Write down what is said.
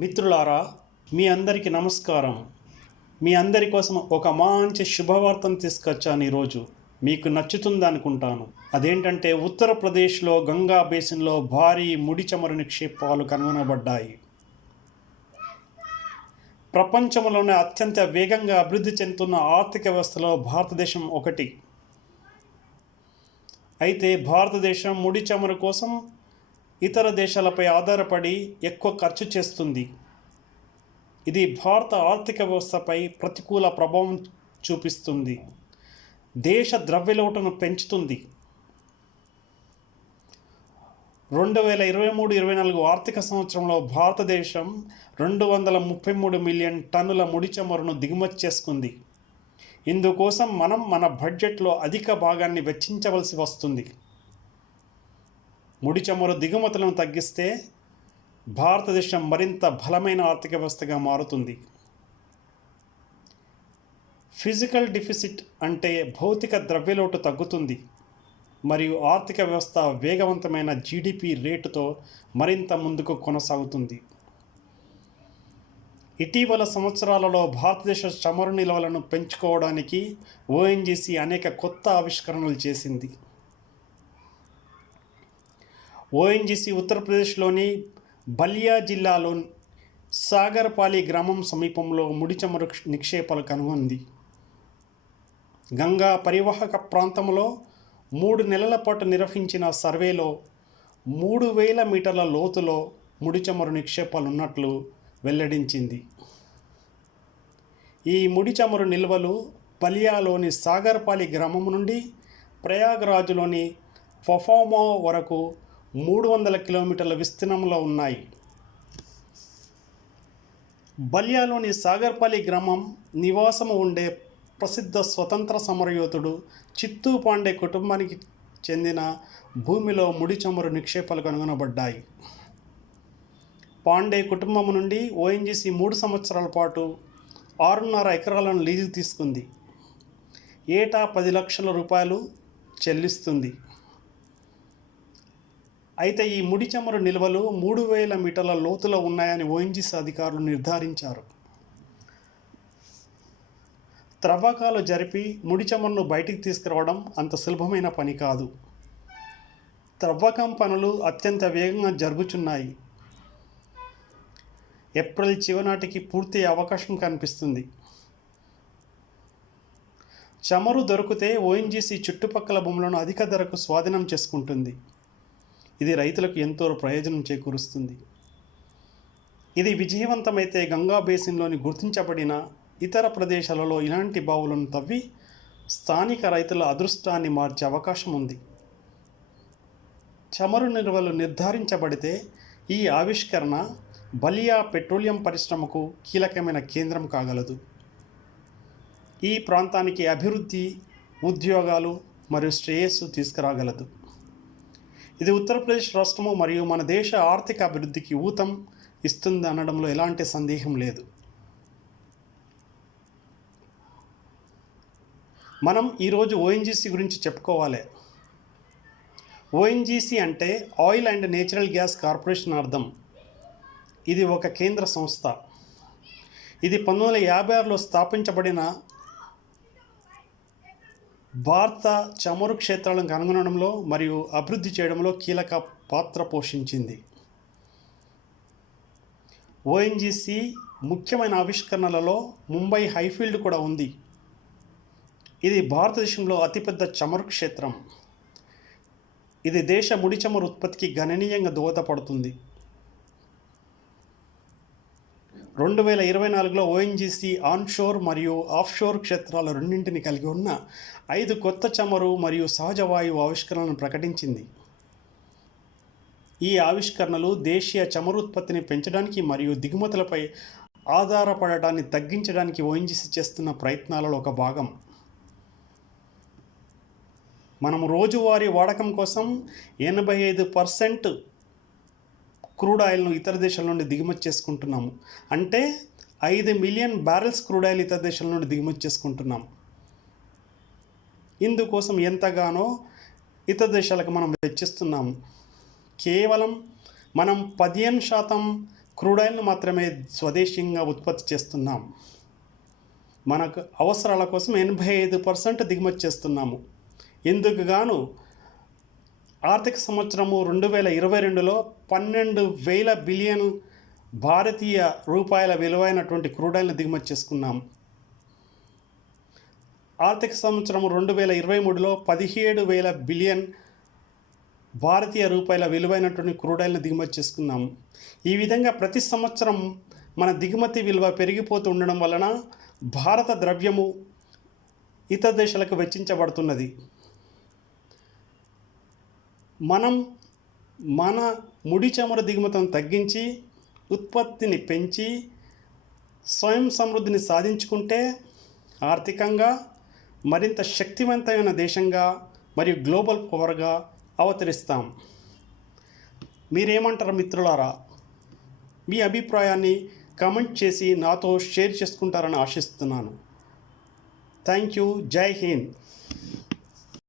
మిత్రులారా, మీ అందరికీ నమస్కారం. మీ అందరి కోసం ఒక మంచి శుభవార్తను తీసుకొచ్చాను ఈరోజు. మీకు నచ్చుతుందనుకుంటాను. అదేంటంటే ఉత్తరప్రదేశ్లో గంగా బేసిన్లో భారీ ముడి చమురు నిక్షేపాలు కనుగొనబడ్డాయి. ప్రపంచంలోనే అత్యంత వేగంగా అభివృద్ధి చెందుతున్న ఆర్థిక వ్యవస్థలో భారతదేశం ఒకటి. అయితే భారతదేశం ముడి చమురు కోసం ఇతర దేశాలపై ఆధారపడి ఎక్కువ ఖర్చు చేస్తుంది. ఇది భారత ఆర్థిక వ్యవస్థపై ప్రతికూల ప్రభావం చూపిస్తుంది. దేశ ద్రవ్యలోటును పెంచుతుంది. 2023-24 ఆర్థిక సంవత్సరంలో భారతదేశం 233 మిలియన్ టన్నుల ముడి చమురును దిగుమతి చేసుకుంది. ఇందుకోసం మనం మన బడ్జెట్లో అధిక భాగాన్ని వెచ్చించవలసి వస్తుంది. ముడి చమురు దిగుమతులను తగ్గిస్తే భారతదేశం మరింత బలమైన ఆర్థిక వ్యవస్థగా మారుతుంది. ఫిజికల్ డెఫిసిట్ అంటే భౌతిక ద్రవ్యలోటు తగ్గుతుంది మరియు ఆర్థిక వ్యవస్థ వేగవంతమైన జీడిపి రేటుతో మరింత ముందుకు కొనసాగుతుంది. ఇటీవల సంవత్సరాలలో భారతదేశ చమురు నిల్వలను పెంచుకోవడానికి ఓఎన్జీసీ అనేక కొత్త ఆవిష్కరణలు చేసింది. ఓఎన్జీసీ ఉత్తరప్రదేశ్లోని బలియా జిల్లాలో సాగర్పాలి గ్రామం సమీపంలో ముడి చమురు నిక్షేపాలు కనుగొంది. గంగా పరివాహక ప్రాంతంలో 3 నెలల పాటు నిర్వహించిన సర్వేలో 3000 మీటర్ల లోతులో ముడి చమురు నిక్షేపాలు ఉన్నట్లు వెల్లడించింది. ఈ ముడి చమురు నిల్వలు బలియాలోని సాగర్పాలి గ్రామం నుండి ప్రయాగ్రాజ్లోని ఫఫామా వరకు 300 కిలోమీటర్ల విస్తీర్ణంలో ఉన్నాయి. బలియాలోని సాగర్పాలి గ్రామం నివాసము ఉండే ప్రసిద్ధ స్వతంత్ర సమరయోధుడు చిత్తూ పాండే కుటుంబానికి చెందిన భూమిలో ముడి చమురు నిక్షేపాలు కనుగొనబడ్డాయి. పాండే కుటుంబం నుండి ఓఎన్జీసీ 3 సంవత్సరాల పాటు 6.5 ఎకరాలను లీజు తీసుకుంది. ఏటా 10 లక్షల రూపాయలు చెల్లిస్తుంది. అయితే ఈ ముడి చమురు నిల్వలు 3000 మీటర్ల లోతులో ఉన్నాయని ఓఎన్జీసీ అధికారులు నిర్ధారించారు. త్రవ్వకాలు జరిపి ముడి చమురును బయటికి తీసుకురావడం అంత సులభమైన పని కాదు. త్రవ్వకం పనులు అత్యంత వేగంగా జరుగుతున్నాయి. ఏప్రిల్ చివరి నాటికి పూర్తి అవకాశం కనిపిస్తుంది. చమురు దొరికితే ఓఎన్జీసీ చుట్టుపక్కల భూములను అధిక ధరకు స్వాధీనం చేసుకుంటుంది. ఇది రైతులకు ఎంతో ప్రయోజనం చేకూరుస్తుంది. ఇది విజయవంతమైతే గంగా బేసిన్లోని గుర్తించబడిన ఇతర ప్రదేశాలలో ఇలాంటి బావులను తవ్వి స్థానిక రైతుల అదృష్టాన్ని మార్చే అవకాశం ఉంది. చమురు నిల్వలు నిర్ధారించబడితే ఈ ఆవిష్కరణ బలియా పెట్రోలియం పరిశ్రమకు కీలకమైన కేంద్రం కాగలదు. ఈ ప్రాంతానికి అభివృద్ధి, ఉద్యోగాలు మరియు శ్రేయస్సు తీసుకురాగలదు. ఇది ఉత్తరప్రదేశ్ రాష్ట్రము మరియు మన దేశ ఆర్థిక అభివృద్ధికి ఊతం ఇస్తుంది అనడంలో ఎలాంటి సందేహం లేదు. మనం ఈరోజు ఓఎన్జీసీ గురించి చెప్పుకోవాలి. ఓఎన్జీసీ అంటే oil and natural gas corporation అర్థం. ఇది ఒక కేంద్ర సంస్థ. ఇది 1956లో స్థాపించబడిన భారత చమురు క్షేత్రాలను కనుగొనడంలో మరియు అభివృద్ధి చేయడంలో కీలక పాత్ర పోషించింది. ఓఎన్జీసీ ముఖ్యమైన ఆవిష్కరణలలో ముంబై హైఫీల్డ్ కూడా ఉంది. ఇది భారతదేశంలో అతిపెద్ద చమురు క్షేత్రం. ఇది దేశ ముడి చమురు ఉత్పత్తికి గణనీయంగా దోహదపడుతుంది. 2024లో ఓఎన్జీసీ ఆన్షోర్ మరియు ఆఫ్షోర్ క్షేత్రాల రెండింటిని కలిగి ఉన్న 5 కొత్త చమురు మరియు సహజ వాయువు ఆవిష్కరణలను ప్రకటించింది. ఈ ఆవిష్కరణలు దేశీయ చమురు ఉత్పత్తిని పెంచడానికి మరియు దిగుమతులపై ఆధారపడటాన్ని తగ్గించడానికి ఓఎన్జీసీ చేస్తున్న ప్రయత్నాలలో ఒక భాగం. మనం రోజువారీ వాడకం కోసం 85% క్రూడ్ ఆయిల్ను ఇతర దేశాల నుండి దిగుమతి చేసుకుంటున్నాము. అంటే 5 మిలియన్ బ్యారెల్స్ క్రూడ్ ఆయిల్ ఇతర దేశాల నుండి దిగుమతి చేసుకుంటున్నాం. ఇందుకోసం ఎంతగానో ఇతర దేశాలకు మనం వెచ్చిస్తున్నాము. కేవలం మనం 15% క్రూడ్ ఆయిల్ను మాత్రమే స్వదేశీయంగా ఉత్పత్తి చేస్తున్నాం. మనకు అవసరాల కోసం 85% దిగుమతి చేస్తున్నాము. ఇందుకు గాను ఆర్థిక సంవత్సరము 2022లో 12,000 బిలియన్ భారతీయ రూపాయల విలువైనటువంటి క్రూడ్ ఆయిల్ని దిగుమతి చేసుకున్నాం. ఆర్థిక సంవత్సరం 2023లో 17,000 బిలియన్ భారతీయ రూపాయల విలువైనటువంటి క్రూడ్ ఆయిల్ని దిగుమతి చేసుకున్నాం. ఈ విధంగా ప్రతి సంవత్సరం మన దిగుమతి విలువ పెరిగిపోతూ ఉండడం వలన భారత ద్రవ్యము ఇతర దేశాలకు వెచ్చించబడుతున్నది. మనం మన ముడి చమురు దిగుమతిని తగ్గించి ఉత్పత్తిని పెంచి స్వయం సమృద్ధిని సాధించుకుంటే ఆర్థికంగా మరింత శక్తివంతమైన దేశంగా మరియు గ్లోబల్ పవర్గా అవతరిస్తాం. మీరేమంటారు మిత్రులారా? మీ అభిప్రాయాన్ని కామెంట్ చేసి నాతో షేర్ చేసుకుంటారని ఆశిస్తున్నాను. Thank you. జై హింద్.